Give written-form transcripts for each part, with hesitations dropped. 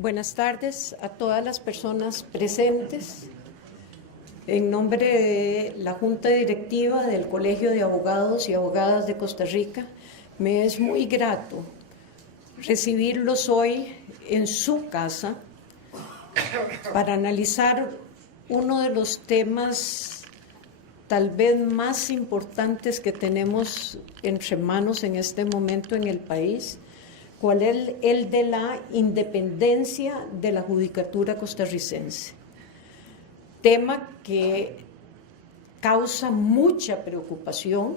Buenas tardes a todas las personas presentes. En nombre de la Junta Directiva del Colegio de Abogados y Abogadas de Costa Rica, me es muy grato recibirlos hoy en su casa para analizar uno de los temas tal vez más importantes que tenemos entre manos en este momento en el país, cuál es el de la independencia de la judicatura costarricense. Tema que causa mucha preocupación,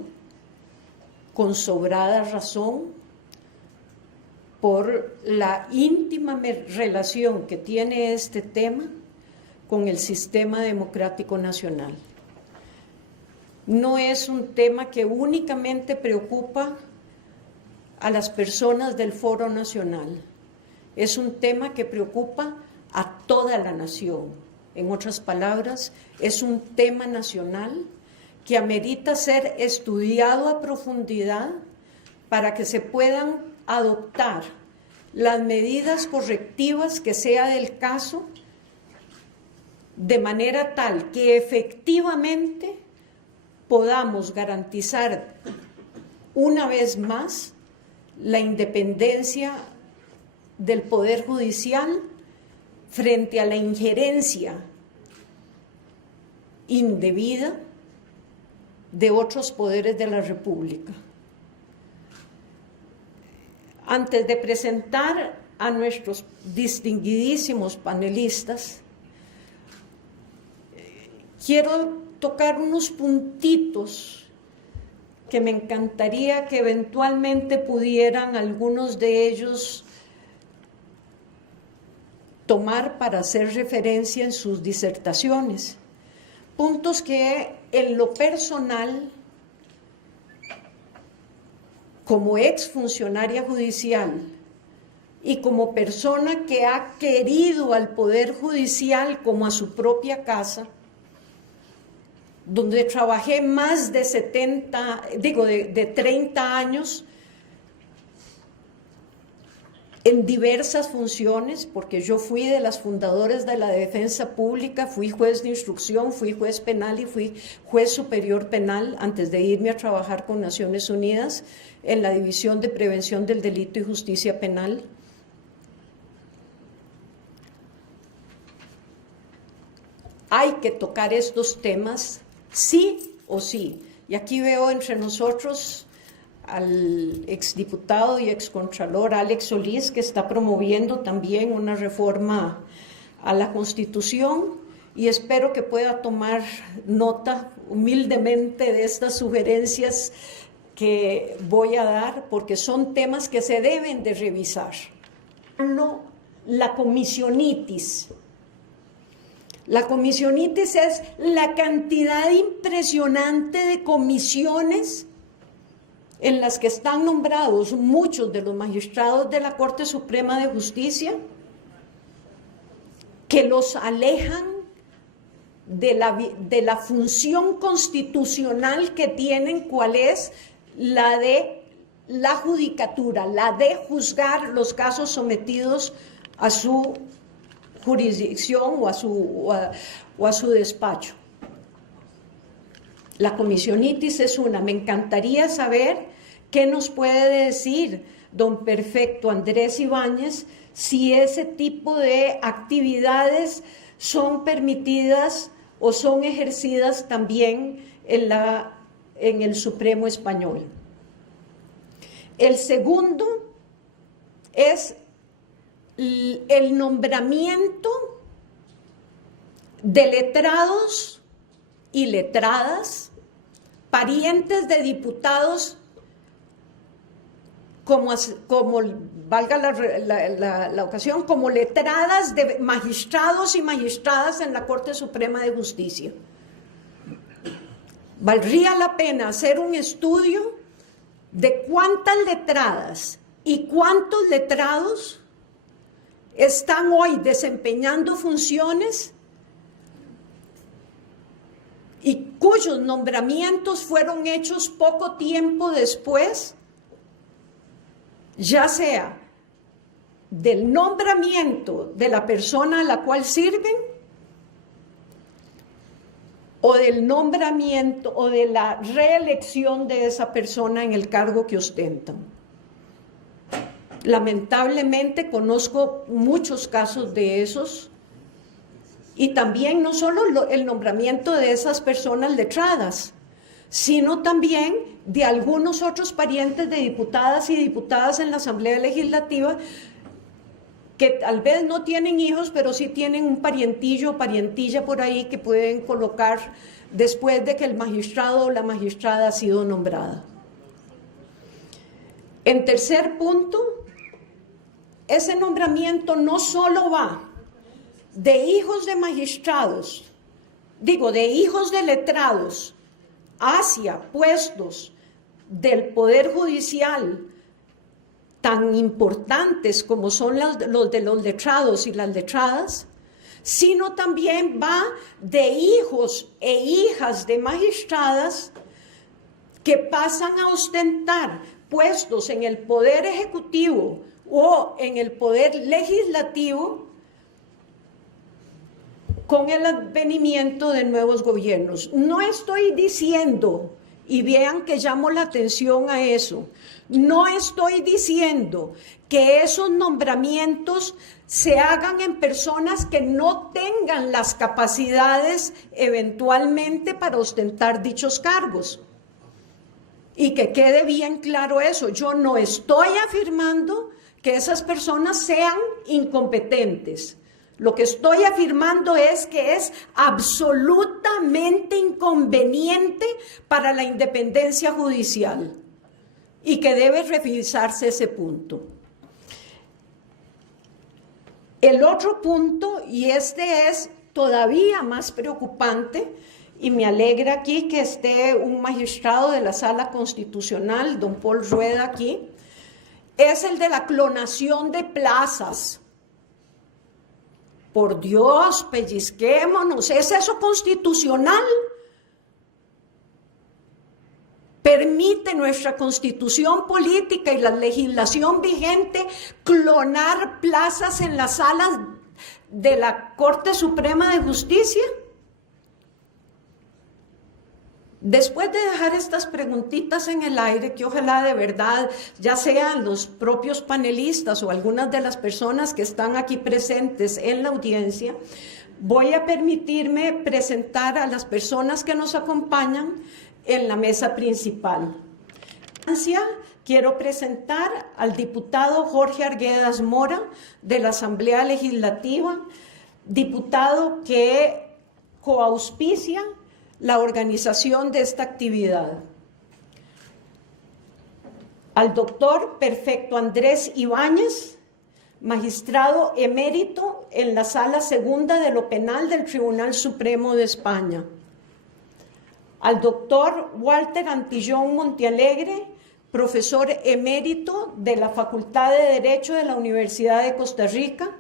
con sobrada razón, por la íntima relación que tiene este tema con el sistema democrático nacional. No es un tema que únicamente preocupa a las personas del Foro Nacional, es un tema que preocupa a toda la nación. En otras palabras, es un tema nacional que amerita ser estudiado a profundidad para que se puedan adoptar las medidas correctivas que sea del caso, de manera tal que efectivamente podamos garantizar una vez más la independencia del Poder Judicial frente a la injerencia indebida de otros poderes de la República. Antes de presentar a nuestros distinguidísimos panelistas, quiero tocar unos puntitos que me encantaría que eventualmente pudieran algunos de ellos tomar para hacer referencia en sus disertaciones. Puntos que en lo personal, como exfuncionaria judicial y como persona que ha querido al Poder Judicial como a su propia casa, donde trabajé más de 30 años en diversas funciones, porque yo fui de las fundadoras de la defensa pública, fui juez de instrucción, fui juez penal y fui juez superior penal antes de irme a trabajar con Naciones Unidas en la División de Prevención del Delito y Justicia Penal. Hay que tocar estos temas sí o sí. Y aquí veo entre nosotros al exdiputado y excontralor Alex Solís, que está promoviendo también una reforma a la Constitución, y espero que pueda tomar nota humildemente de estas sugerencias que voy a dar, porque son temas que se deben de revisar. La comisionitis. La comisionitis es la cantidad impresionante de comisiones en las que están nombrados muchos de los magistrados de la Corte Suprema de Justicia, que los alejan de la función constitucional que tienen, cuál es la de la judicatura, la de juzgar los casos sometidos a su jurisdicción o a su despacho. La comisionitis es una. Me encantaría saber qué nos puede decir don Perfecto Andrés Ibáñez si ese tipo de actividades son permitidas o son ejercidas también en el Supremo Español. El segundo es el nombramiento de letrados y letradas, parientes de diputados, como valga la ocasión, como letradas de magistrados y magistradas en la Corte Suprema de Justicia. Valdría la pena hacer un estudio de cuántas letradas y cuántos letrados están hoy desempeñando funciones y cuyos nombramientos fueron hechos poco tiempo después, ya sea del nombramiento de la persona a la cual sirven o del nombramiento o de la reelección de esa persona en el cargo que ostentan. Lamentablemente conozco muchos casos de esos, y también no solo el nombramiento de esas personas letradas, sino también de algunos otros parientes de diputadas y diputadas en la Asamblea Legislativa que tal vez no tienen hijos, pero sí tienen un parientillo o parientilla por ahí que pueden colocar después de que el magistrado o la magistrada ha sido nombrada. En tercer punto, ese nombramiento no solo va de hijos de magistrados, de hijos de letrados, hacia puestos del Poder Judicial tan importantes como son los de los letrados y las letradas, sino también va de hijos e hijas de magistradas que pasan a ostentar puestos en el Poder Ejecutivo o en el Poder Legislativo con el advenimiento de nuevos gobiernos. No estoy diciendo, y vean que llamo la atención a eso, no estoy diciendo que esos nombramientos se hagan en personas que no tengan las capacidades eventualmente para ostentar dichos cargos. Y que quede bien claro eso, yo no estoy afirmando que esas personas sean incompetentes. Lo que estoy afirmando es que es absolutamente inconveniente para la independencia judicial y que debe revisarse ese punto. El otro punto, y este es todavía más preocupante, y me alegra aquí que esté un magistrado de la Sala Constitucional, don Paul Rueda, aquí, es el de la clonación de plazas. Por Dios, pellizquémonos, ¿es eso constitucional? ¿Permite nuestra constitución política y la legislación vigente clonar plazas en las salas de la Corte Suprema de Justicia? Después de dejar estas preguntitas en el aire, que ojalá de verdad, ya sean los propios panelistas o algunas de las personas que están aquí presentes en la audiencia, voy a permitirme presentar a las personas que nos acompañan en la mesa principal. Quiero presentar al diputado Jorge Arguedas Mora de la Asamblea Legislativa, diputado que coauspicia la organización de esta actividad. Al doctor Perfecto Andrés Ibáñez, magistrado emérito en la Sala Segunda de lo Penal del Tribunal Supremo de España. Al doctor Walter Antillón Montealegre, profesor emérito de la Facultad de Derecho de la Universidad de Costa Rica,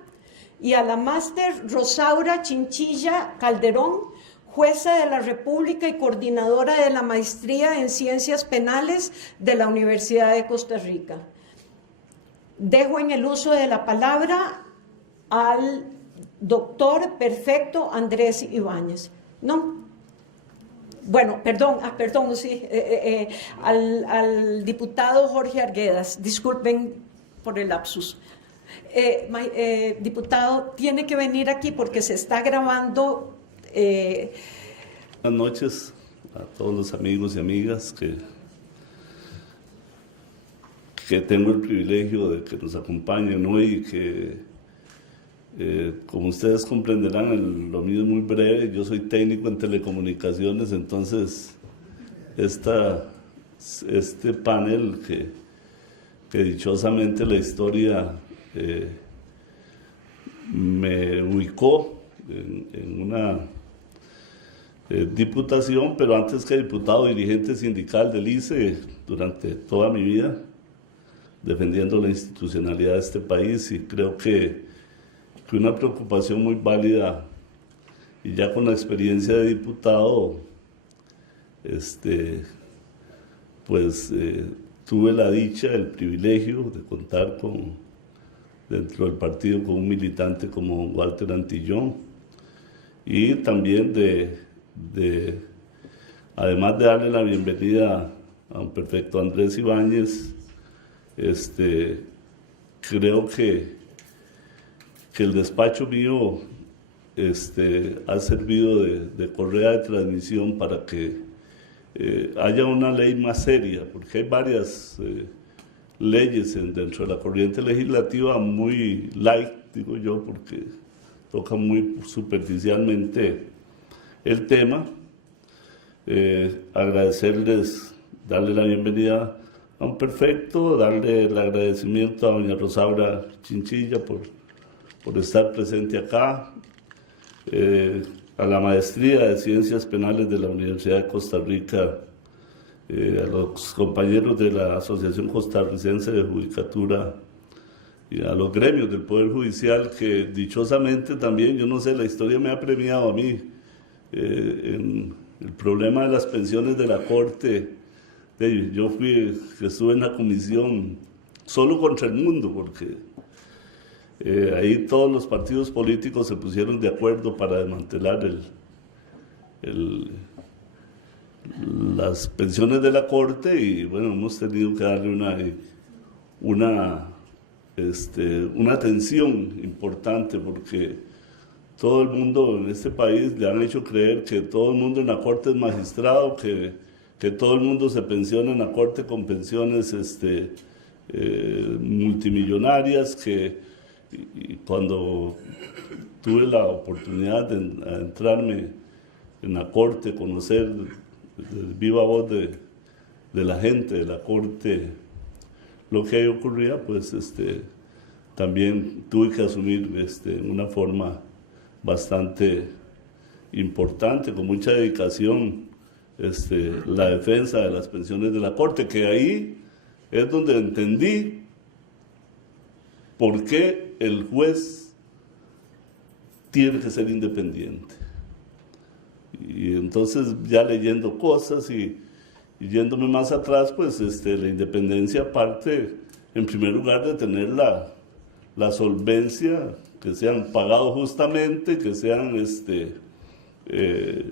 y a la máster Rosaura Chinchilla Calderón, jueza de la República y coordinadora de la Maestría en Ciencias Penales de la Universidad de Costa Rica. Dejo en el uso de la palabra al doctor Perfecto Andrés Ibáñez. ¿No? Bueno, perdón, sí, al diputado Jorge Arguedas. Disculpen por el lapsus. Diputado, tiene que venir aquí porque se está grabando. Buenas noches a todos los amigos y amigas que tengo el privilegio de que nos acompañen hoy y que, como ustedes comprenderán, lo mío es muy breve. Yo soy técnico en telecomunicaciones, entonces este panel que dichosamente la historia me ubicó en una diputación, pero antes que diputado, dirigente sindical del ICE durante toda mi vida, defendiendo la institucionalidad de este país, y creo que una preocupación muy válida, y ya con la experiencia de diputado, tuve la dicha, el privilegio de contar con dentro del partido con un militante como Walter Antillón, y también además de darle la bienvenida a un perfecto Andrés Ibáñez, creo que el despacho mío ha servido de correa de transmisión para que haya una ley más seria, porque hay varias leyes dentro de la corriente legislativa muy light, digo yo, porque tocan muy superficialmente el tema. Agradecerles, darle la bienvenida a un perfecto, darle el agradecimiento a doña Rosaura Chinchilla por estar presente acá, a la Maestría de Ciencias Penales de la Universidad de Costa Rica, a los compañeros de la Asociación Costarricense de Judicatura y a los gremios del Poder Judicial que dichosamente también, yo no sé, la historia me ha premiado a mí en el problema de las pensiones de la Corte. Yo estuve en la comisión solo contra el mundo, porque ahí todos los partidos políticos se pusieron de acuerdo para desmantelar las pensiones de la Corte, y bueno, hemos tenido que darle una atención importante, porque todo el mundo en este país le han hecho creer que todo el mundo en la Corte es magistrado, que todo el mundo se pensiona en la Corte con pensiones multimillonarias, y cuando tuve la oportunidad de adentrarme en la Corte, conocer de viva voz de la gente de la Corte lo que ahí ocurría, pues también tuve que asumir en una forma bastante importante, con mucha dedicación, la defensa de las pensiones de la Corte, que ahí es donde entendí por qué el juez tiene que ser independiente. Y entonces, ya leyendo cosas y yéndome más atrás, pues la independencia parte, en primer lugar, de tener la solvencia, que sean pagados justamente, que sean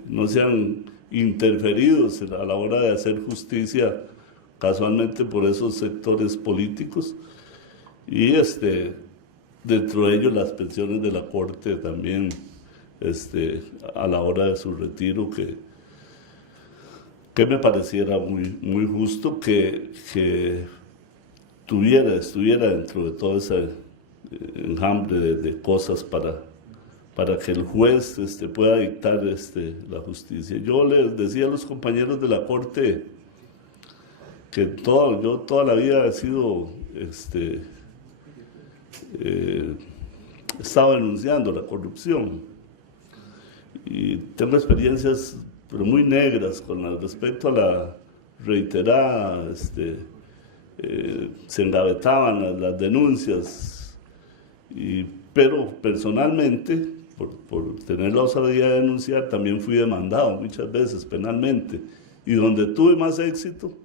no sean interferidos a la hora de hacer justicia casualmente por esos sectores políticos, y dentro de ellos las pensiones de la Corte también, a la hora de su retiro, que me pareciera muy justo que estuviera dentro de todo ese enjambre de cosas para que el juez pueda dictar la justicia. Yo les decía a los compañeros de la Corte que yo toda la vida he sido, estaba denunciando la corrupción, y tengo experiencias pero muy negras respecto a la reiterada, se engavetaban las denuncias, pero personalmente, por tener la osadía de denunciar, también fui demandado muchas veces penalmente, y donde tuve más éxito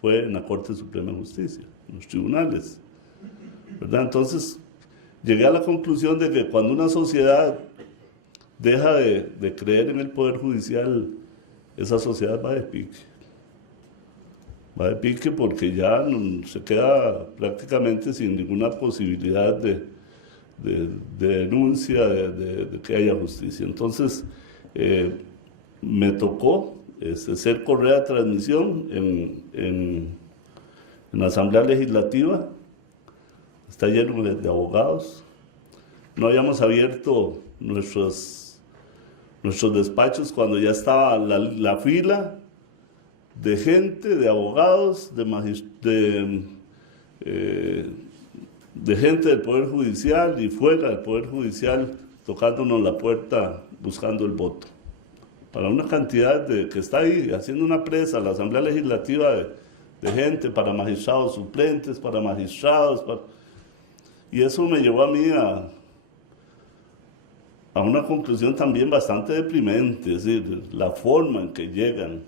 fue en la Corte Suprema de Justicia, en los tribunales, ¿verdad? Entonces, llegué a la conclusión de que cuando una sociedad deja de creer en el Poder Judicial, esa sociedad va de pique. Va de pique porque ya se queda prácticamente sin ninguna posibilidad de denuncia, de que haya justicia. Entonces, me tocó ser correa de transmisión en la Asamblea Legislativa. Está lleno de abogados. No habíamos abierto nuestros despachos cuando ya estaba la fila de gente, de abogados, de gente del Poder Judicial y fuera del Poder Judicial, tocándonos la puerta buscando el voto. Para una cantidad que está ahí, haciendo una presa, la Asamblea Legislativa de gente, para magistrados suplentes, para magistrados. Y eso me llevó a mí a una conclusión también bastante deprimente, es decir, la forma en que llegan,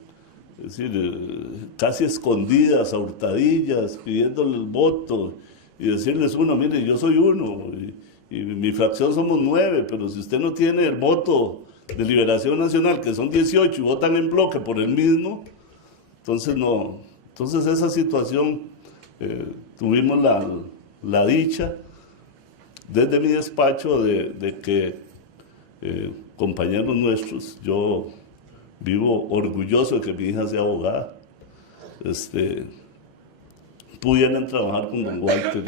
es decir, casi escondidas, a hurtadillas, pidiéndole el voto, y decirles uno, mire, yo soy uno y mi fracción somos 9, pero si usted no tiene el voto de Liberación Nacional, que son 18 y votan en bloque por el mismo, entonces no. Entonces esa situación tuvimos la dicha desde mi despacho de que compañeros nuestros, yo vivo orgulloso de que mi hija sea abogada, pudieran trabajar con don Walter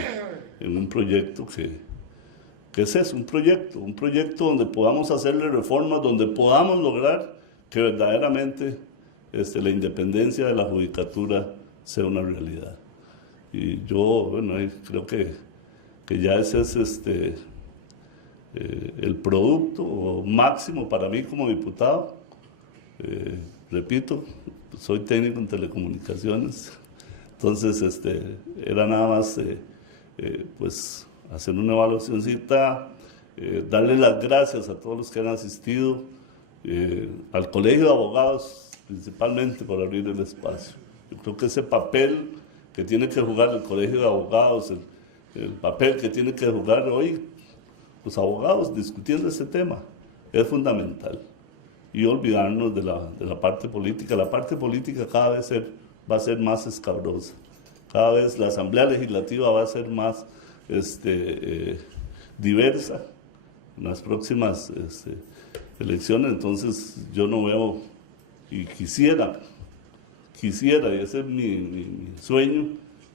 en un proyecto que es eso, un proyecto donde podamos hacerle reformas, donde podamos lograr que verdaderamente la independencia de la judicatura sea una realidad. Y yo, bueno, creo que ya ese es el producto máximo para mí como diputado. Repito, soy técnico en telecomunicaciones, entonces era nada más pues hacer una evaluacióncita, darle las gracias a todos los que han asistido, al Colegio de Abogados principalmente por abrir el espacio. Yo creo que ese papel que tiene que jugar el Colegio de Abogados, el papel que tiene que jugar hoy los abogados discutiendo este tema, es fundamental. Y olvidarnos de la parte política. La parte política cada vez va a ser más escabrosa. Cada vez la Asamblea Legislativa va a ser más diversa en las próximas elecciones. Entonces yo no veo, y quisiera, y ese es mi sueño,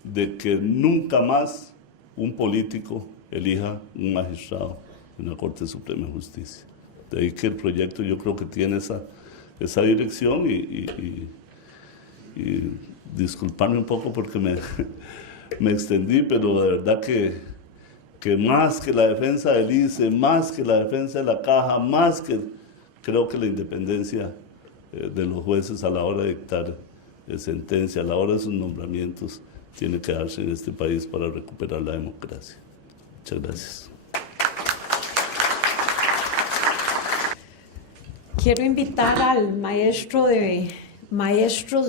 de que nunca más un político elija un magistrado en la Corte Suprema de Justicia. De ahí que el proyecto yo creo que tiene esa dirección y disculparme un poco porque me extendí, pero de verdad que más que la defensa del ICE, más que la defensa de la Caja, más que creo que la independencia de los jueces a la hora de dictar sentencia, a la hora de sus nombramientos, tiene que darse en este país para recuperar la democracia. Muchas gracias. Quiero invitar al maestros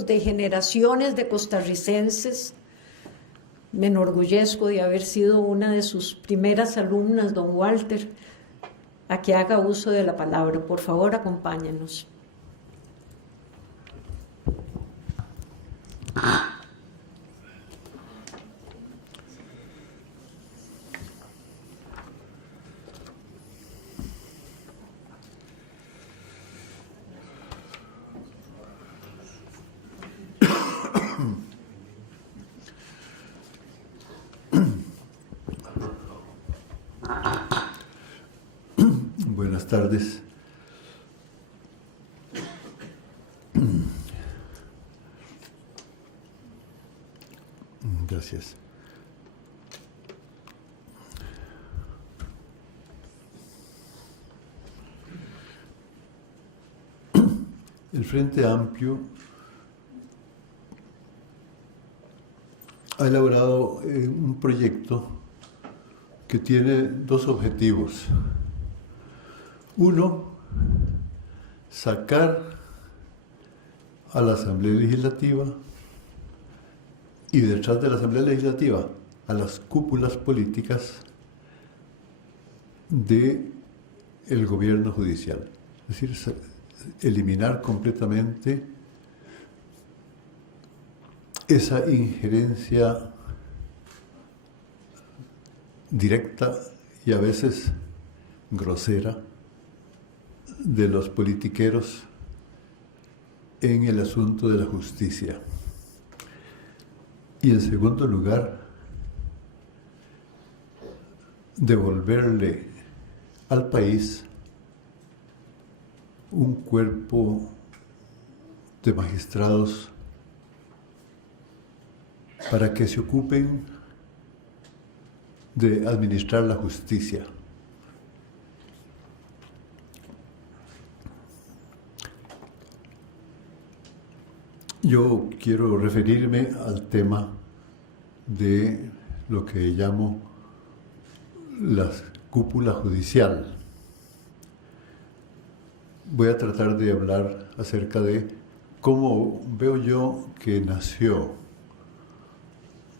de generaciones de costarricenses. Me enorgullezco de haber sido una de sus primeras alumnas, don Walter, a que haga uso de la palabra. Por favor, acompáñenos. Buenas tardes. Gracias. El Frente Amplio ha elaborado un proyecto que tiene dos objetivos. Uno, sacar a la Asamblea Legislativa y detrás de la Asamblea Legislativa a las cúpulas políticas del gobierno judicial. Es decir, eliminar completamente esa injerencia directa y a veces grosera de los politiqueros en el asunto de la justicia. Y en segundo lugar, devolverle al país un cuerpo de magistrados para que se ocupen de administrar la justicia. Yo quiero referirme al tema de lo que llamo la cúpula judicial. Voy a tratar de hablar acerca de cómo veo yo que nació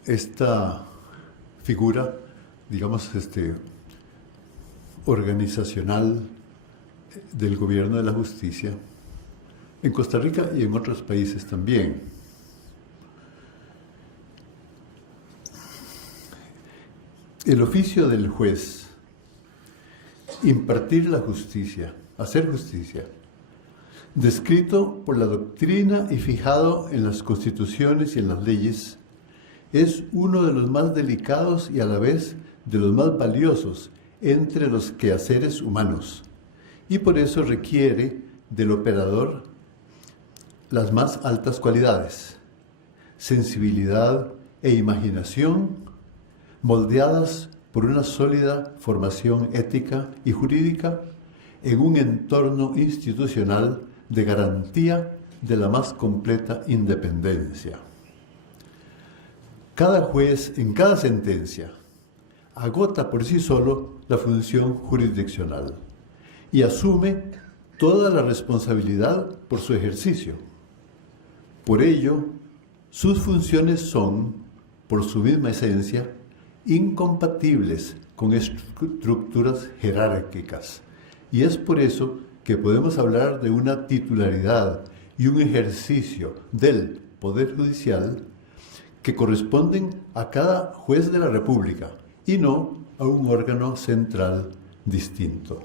esta figura, digamos, organizacional del gobierno de la justicia, en Costa Rica y en otros países también. El oficio del juez, impartir la justicia, hacer justicia, descrito por la doctrina y fijado en las constituciones y en las leyes, es uno de los más delicados y a la vez de los más valiosos entre los quehaceres humanos, y por eso requiere del operador las más altas cualidades, sensibilidad e imaginación, moldeadas por una sólida formación ética y jurídica en un entorno institucional de garantía de la más completa independencia. Cada juez, en cada sentencia, agota por sí solo la función jurisdiccional y asume toda la responsabilidad por su ejercicio. Por ello, sus funciones son, por su misma esencia, incompatibles con estructuras jerárquicas. Y es por eso que podemos hablar de una titularidad y un ejercicio del Poder Judicial que corresponden a cada juez de la República y no a un órgano central distinto.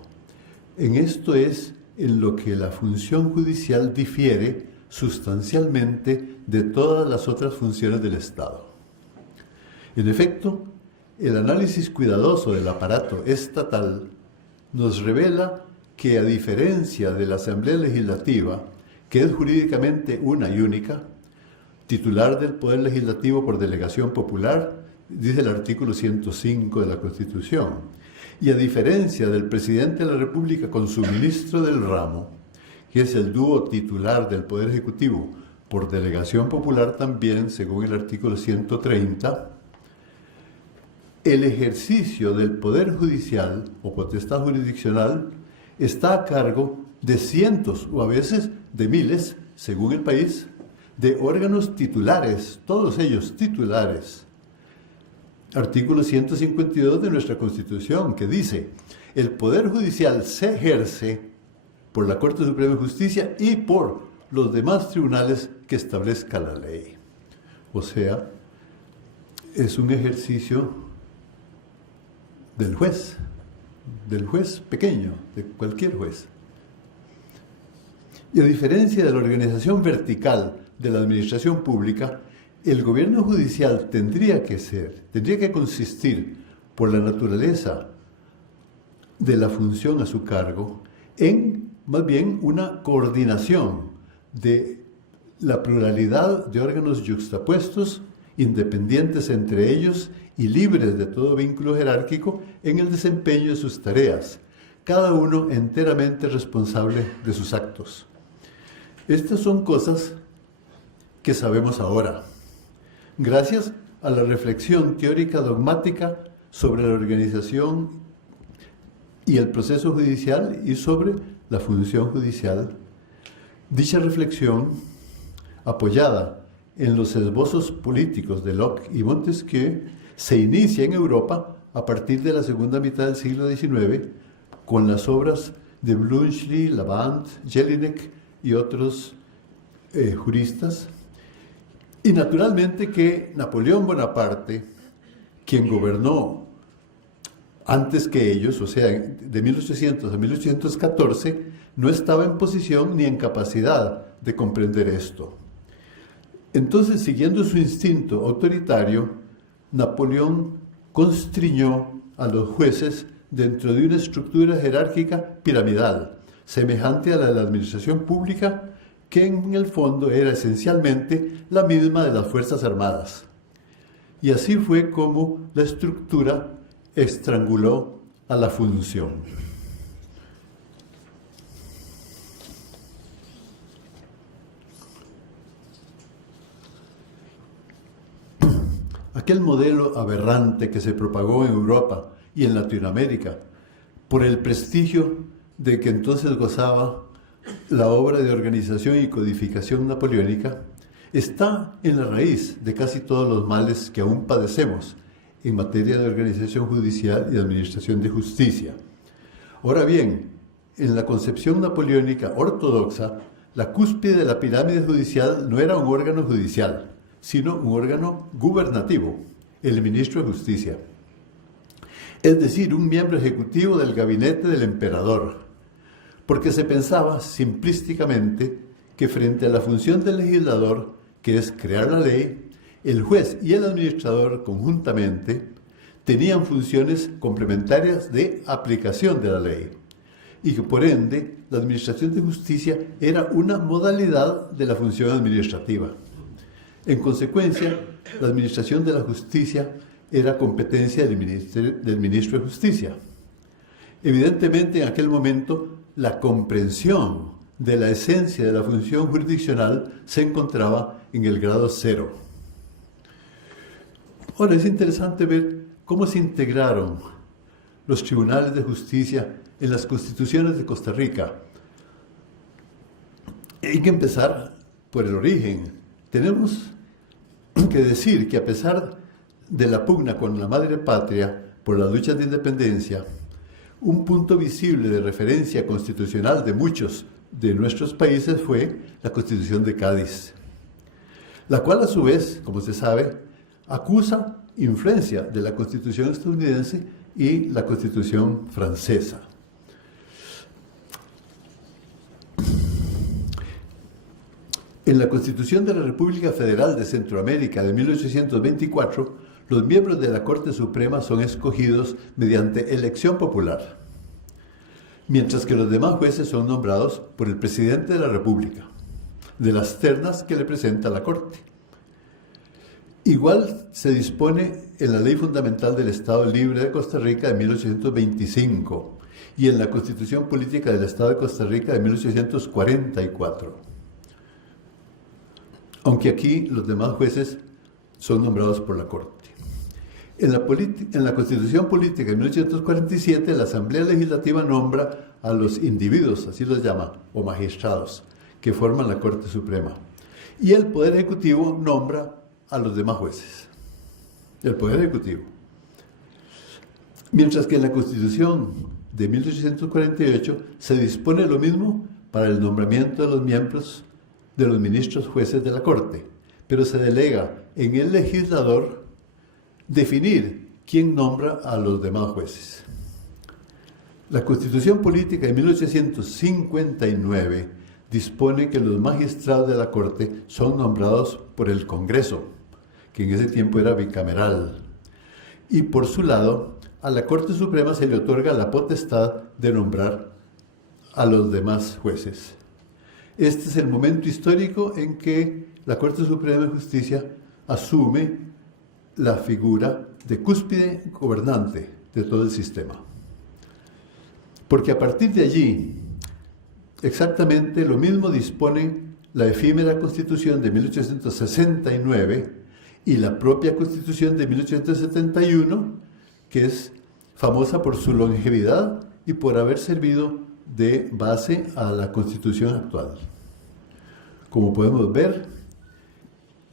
En esto es en lo que la función judicial difiere sustancialmente de todas las otras funciones del Estado. En efecto, el análisis cuidadoso del aparato estatal nos revela que, a diferencia de la Asamblea Legislativa, que es jurídicamente una y única, titular del Poder Legislativo por delegación popular, dice el artículo 105 de la Constitución, y a diferencia del Presidente de la República con su ministro del ramo, que es el dúo titular del Poder Ejecutivo por delegación popular también, según el artículo 130, el ejercicio del Poder Judicial o potestad jurisdiccional está a cargo de cientos o a veces de miles, según el país, de órganos titulares, todos ellos titulares. Artículo 152 de nuestra Constitución, que dice: el Poder Judicial se ejerce por la Corte Suprema de Justicia y por los demás tribunales que establezca la ley. O sea, es un ejercicio del juez pequeño, de cualquier juez. Y a diferencia de la organización vertical de la administración pública, el gobierno judicial tendría que consistir, por la naturaleza de la función a su cargo, en más bien una coordinación de la pluralidad de órganos yuxtapuestos, independientes entre ellos y libres de todo vínculo jerárquico en el desempeño de sus tareas, cada uno enteramente responsable de sus actos. Estas son cosas que sabemos ahora, gracias a la reflexión teórica dogmática sobre la organización y el proceso judicial y sobre la función judicial. Dicha reflexión, apoyada en los esbozos políticos de Locke y Montesquieu, se inicia en Europa a partir de la segunda mitad del siglo XIX con las obras de Bluntschli, Lavant, Jelinek y otros juristas. Y naturalmente que Napoleón Bonaparte, quien gobernó antes que ellos, o sea, de 1800 a 1814, no estaba en posición ni en capacidad de comprender esto. Entonces, siguiendo su instinto autoritario, Napoleón constriñó a los jueces dentro de una estructura jerárquica piramidal, semejante a la de la administración pública, que en el fondo era esencialmente la misma de las Fuerzas Armadas. Y así fue como la estructura estranguló a la función. Aquel modelo aberrante que se propagó en Europa y en Latinoamérica por el prestigio de que entonces gozaba la obra de organización y codificación napoleónica, está en la raíz de casi todos los males que aún padecemos en materia de organización judicial y administración de justicia. Ahora bien, en la concepción napoleónica ortodoxa, la cúspide de la pirámide judicial no era un órgano judicial, sino un órgano gubernativo, el ministro de Justicia. Es decir, un miembro ejecutivo del gabinete del emperador, porque se pensaba simplísticamente que frente a la función del legislador, que es crear la ley, el juez y el administrador conjuntamente tenían funciones complementarias de aplicación de la ley y que por ende la administración de justicia era una modalidad de la función administrativa. En consecuencia, la administración de la justicia era competencia del ministro de Justicia. Evidentemente, en aquel momento, la comprensión de la esencia de la función jurisdiccional se encontraba en el grado 0. Ahora, es interesante ver cómo se integraron los tribunales de justicia en las constituciones de Costa Rica. Hay que empezar por el origen. Tenemos que decir que a pesar de la pugna con la madre patria por las luchas de independencia, un punto visible de referencia constitucional de muchos de nuestros países fue la Constitución de Cádiz, la cual a su vez, como se sabe, acusa influencia de la Constitución estadounidense y la Constitución francesa. En la Constitución de la República Federal de Centroamérica de 1824, los miembros de la Corte Suprema son escogidos mediante elección popular, mientras que los demás jueces son nombrados por el presidente de la República, de las ternas que le presenta la Corte. Igual se dispone en la Ley Fundamental del Estado Libre de Costa Rica de 1825 y en la Constitución Política del Estado de Costa Rica de 1844. Aunque aquí los demás jueces son nombrados por la Corte. En la Constitución Política de 1847, la Asamblea Legislativa nombra a los individuos, así los llama, o magistrados, que forman la Corte Suprema. Y el Poder Ejecutivo nombra a los demás jueces. El Poder Ejecutivo. Mientras que en la Constitución de 1848 se dispone lo mismo para el nombramiento de los miembros de los ministros jueces de la Corte, pero se delega en el legislador definir quién nombra a los demás jueces. La Constitución Política de 1859 dispone que los magistrados de la Corte son nombrados por el Congreso, que en ese tiempo era bicameral, y por su lado, a la Corte Suprema se le otorga la potestad de nombrar a los demás jueces. Este es el momento histórico en que la Corte Suprema de Justicia asume la figura de cúspide gobernante de todo el sistema. Porque a partir de allí, exactamente lo mismo disponen la efímera Constitución de 1869 y la propia Constitución de 1871, que es famosa por su longevidad y por haber servido de base a la Constitución actual. Como podemos ver,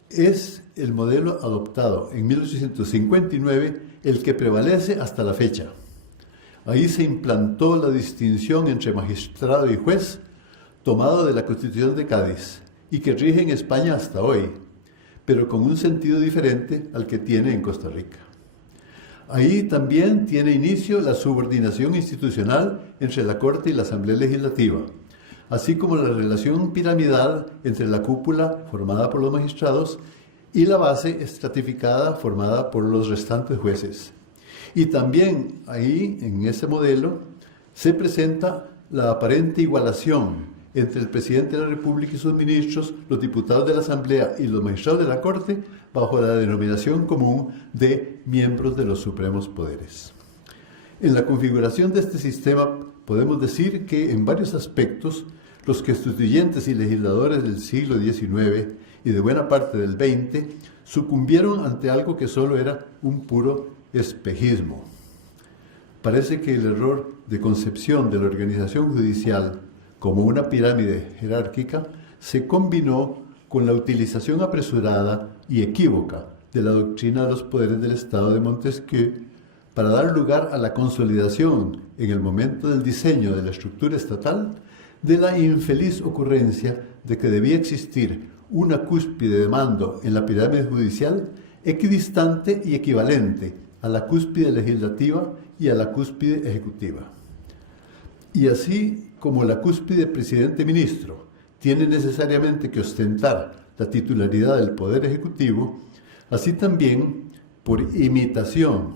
es el modelo adoptado en 1859 el que prevalece hasta la fecha. Ahí se implantó la distinción entre magistrado y juez, tomado de la Constitución de Cádiz, y que rige en España hasta hoy, pero con un sentido diferente al que tiene en Costa Rica. Ahí también tiene inicio la subordinación institucional entre la Corte y la Asamblea Legislativa, así como la relación piramidal entre la cúpula formada por los magistrados y la base estratificada formada por los restantes jueces. Y también ahí, en ese modelo, se presenta la aparente igualación entre el presidente de la República y sus ministros, los diputados de la Asamblea y los magistrados de la Corte, bajo la denominación común de miembros de los supremos poderes. En la configuración de este sistema podemos decir que en varios aspectos los constituyentes y legisladores del siglo XIX y de buena parte del XX sucumbieron ante algo que solo era un puro espejismo. Parece que el error de concepción de la organización judicial como una pirámide jerárquica se combinó con la utilización apresurada y equívoca de la doctrina de los poderes del Estado de Montesquieu para dar lugar a la consolidación en el momento del diseño de la estructura estatal de la infeliz ocurrencia de que debía existir una cúspide de mando en la pirámide judicial equidistante y equivalente a la cúspide legislativa y a la cúspide ejecutiva. Y así como la cúspide presidente-ministro tiene necesariamente que ostentar la titularidad del Poder Ejecutivo, así también, por imitación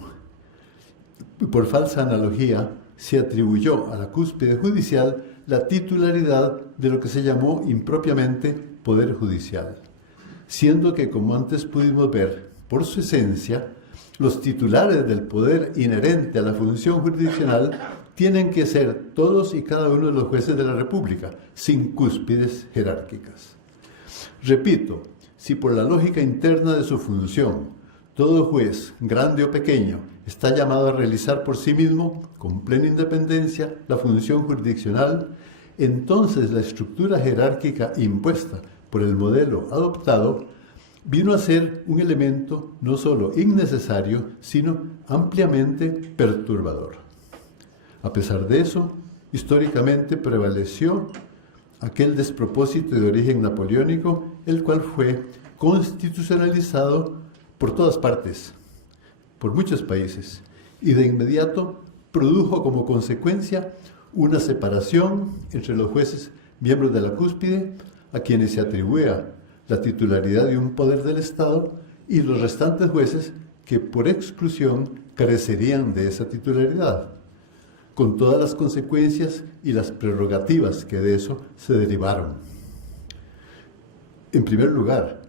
y por falsa analogía, se atribuyó a la cúspide judicial la titularidad de lo que se llamó impropiamente Poder Judicial, siendo que, como antes pudimos ver, por su esencia, los titulares del poder inherente a la función jurisdiccional tienen que ser todos y cada uno de los jueces de la República, sin cúspides jerárquicas. Repito, si por la lógica interna de su función, todo juez, grande o pequeño, está llamado a realizar por sí mismo, con plena independencia, la función jurisdiccional, entonces la estructura jerárquica impuesta por el modelo adoptado vino a ser un elemento no solo innecesario, sino ampliamente perturbador. A pesar de eso, históricamente prevaleció aquel despropósito de origen napoleónico, el cual fue constitucionalizado por todas partes, por muchos países, y de inmediato produjo como consecuencia una separación entre los jueces miembros de la cúspide, a quienes se atribuía la titularidad de un poder del Estado, y los restantes jueces que por exclusión carecerían de esa titularidad, con todas las consecuencias y las prerrogativas que de eso se derivaron. En primer lugar,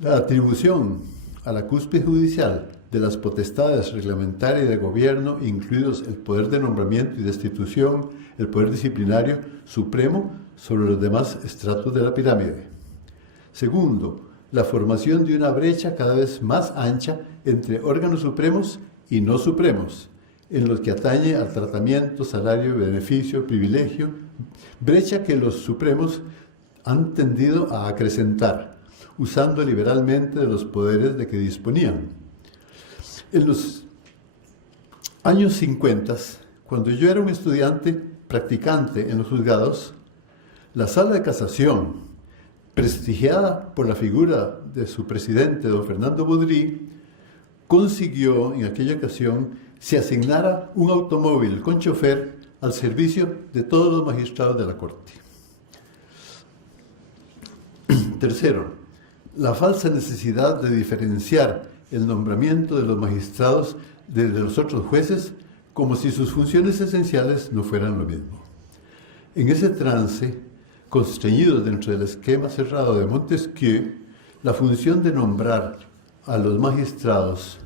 la atribución a la cúspide judicial de las potestades reglamentarias de gobierno, incluidos el poder de nombramiento y destitución, el poder disciplinario supremo sobre los demás estratos de la pirámide. Segundo, la formación de una brecha cada vez más ancha entre órganos supremos y no supremos, en los que atañe al tratamiento, salario, beneficio, privilegio, brecha que los supremos han tendido a acrecentar, usando liberalmente de los poderes de que disponían. En los años 50, cuando yo era un estudiante practicante en los juzgados, la Sala de Casación, prestigiada por la figura de su presidente, don Fernando Baudry, consiguió en aquella ocasión se asignara un automóvil con chofer al servicio de todos los magistrados de la Corte. Tercero, la falsa necesidad de diferenciar el nombramiento de los magistrados de los otros jueces, como si sus funciones esenciales no fueran lo mismo. En ese trance, constreñidos dentro del esquema cerrado de Montesquieu, la función de nombrar a los magistrados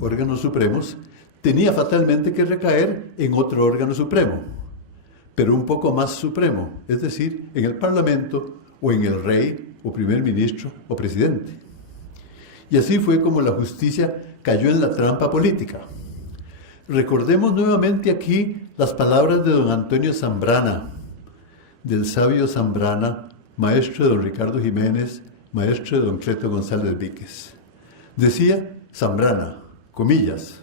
órganos supremos tenía fatalmente que recaer en otro órgano supremo, pero un poco más supremo, es decir, en el Parlamento o en el rey o primer ministro o presidente. Y así fue como la justicia cayó en la trampa política. Recordemos nuevamente aquí las palabras de don Antonio Zambrana, del sabio Zambrana, maestro de don Ricardo Jiménez, maestro de don Cleto González Víquez. Decía Zambrana, comillas,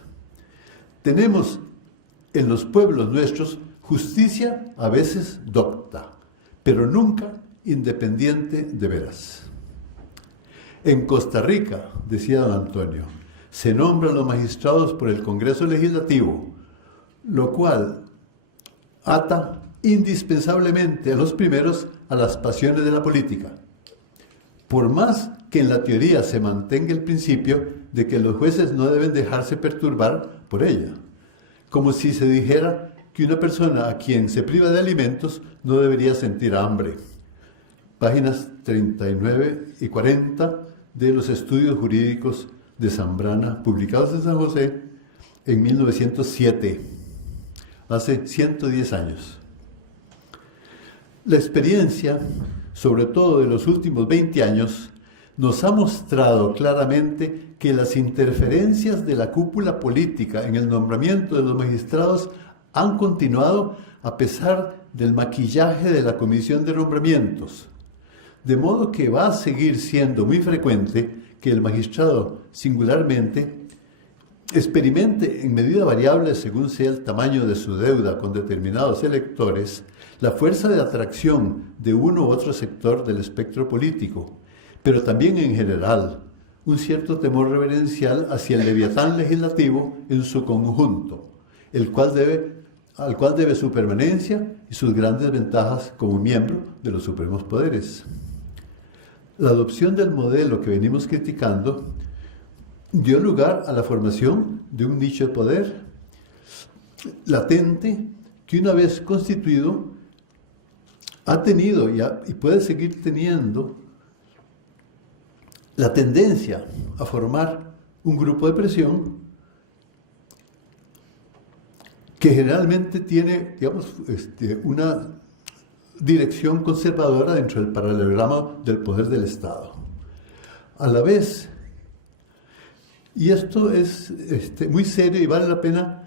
tenemos en los pueblos nuestros justicia a veces docta, pero nunca independiente de veras. En Costa Rica, decía don Antonio, se nombran los magistrados por el Congreso Legislativo, lo cual ata indispensablemente a los primeros a las pasiones de la política. Por más que en la teoría se mantenga el principio de que los jueces no deben dejarse perturbar por ella, como si se dijera que una persona a quien se priva de alimentos no debería sentir hambre. Páginas 39 y 40 de los estudios jurídicos de Zambrana, publicados en San José en 1907, hace 110 años. La experiencia, sobre todo de los últimos 20 años, nos ha mostrado claramente que las interferencias de la cúpula política en el nombramiento de los magistrados han continuado a pesar del maquillaje de la Comisión de Nombramientos, De modo que va a seguir siendo muy frecuente que el magistrado singularmente experimente en medida variable según sea el tamaño de su deuda con determinados electores, la fuerza de atracción de uno u otro sector del espectro político, pero también en general un cierto temor reverencial hacia el leviatán legislativo en su conjunto, al cual debe su permanencia y sus grandes ventajas como miembro de los supremos poderes. La adopción del modelo que venimos criticando dio lugar a la formación de un nicho de poder latente que, una vez constituido, ha tenido y puede seguir teniendo la tendencia a formar un grupo de presión que generalmente tiene, digamos, una dirección conservadora dentro del paralelogramo del poder del Estado. A la vez, y esto es muy serio y vale la pena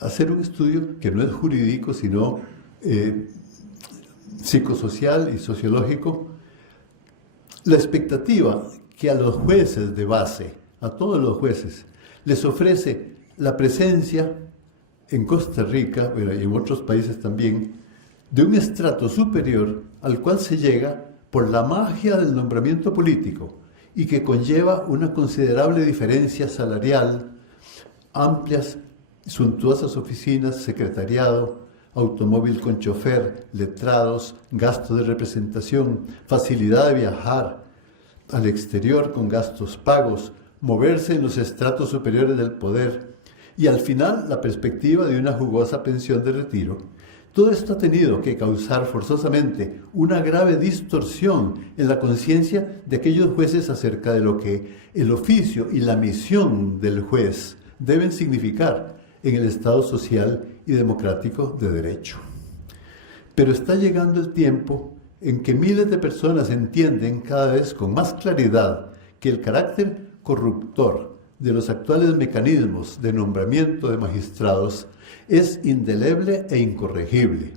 hacer un estudio que no es jurídico, sino psicosocial y sociológico, la expectativa que a los jueces de base, a todos los jueces, les ofrece la presencia en Costa Rica, bueno, y en otros países también, de un estrato superior al cual se llega por la magia del nombramiento político y que conlleva una considerable diferencia salarial, amplias, suntuosas oficinas, secretariado, automóvil con chofer, letrados, gasto de representación, facilidad de viajar al exterior con gastos pagos, moverse en los estratos superiores del poder y al final la perspectiva de una jugosa pensión de retiro. Todo esto ha tenido que causar forzosamente una grave distorsión en la conciencia de aquellos jueces acerca de lo que el oficio y la misión del juez deben significar en el Estado social y democrático de derecho. Pero está llegando el tiempo en que miles de personas entienden cada vez con más claridad que el carácter corruptor de los actuales mecanismos de nombramiento de magistrados es indeleble e incorregible,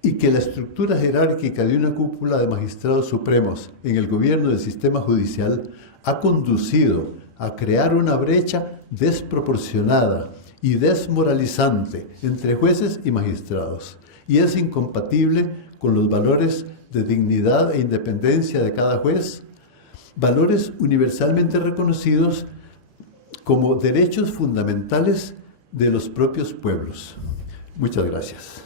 y que la estructura jerárquica de una cúpula de magistrados supremos en el gobierno del sistema judicial ha conducido a crear una brecha desproporcionada y desmoralizante entre jueces y magistrados, y es incompatible con los valores de dignidad e independencia de cada juez, valores universalmente reconocidos como derechos fundamentales de los propios pueblos. Muchas gracias.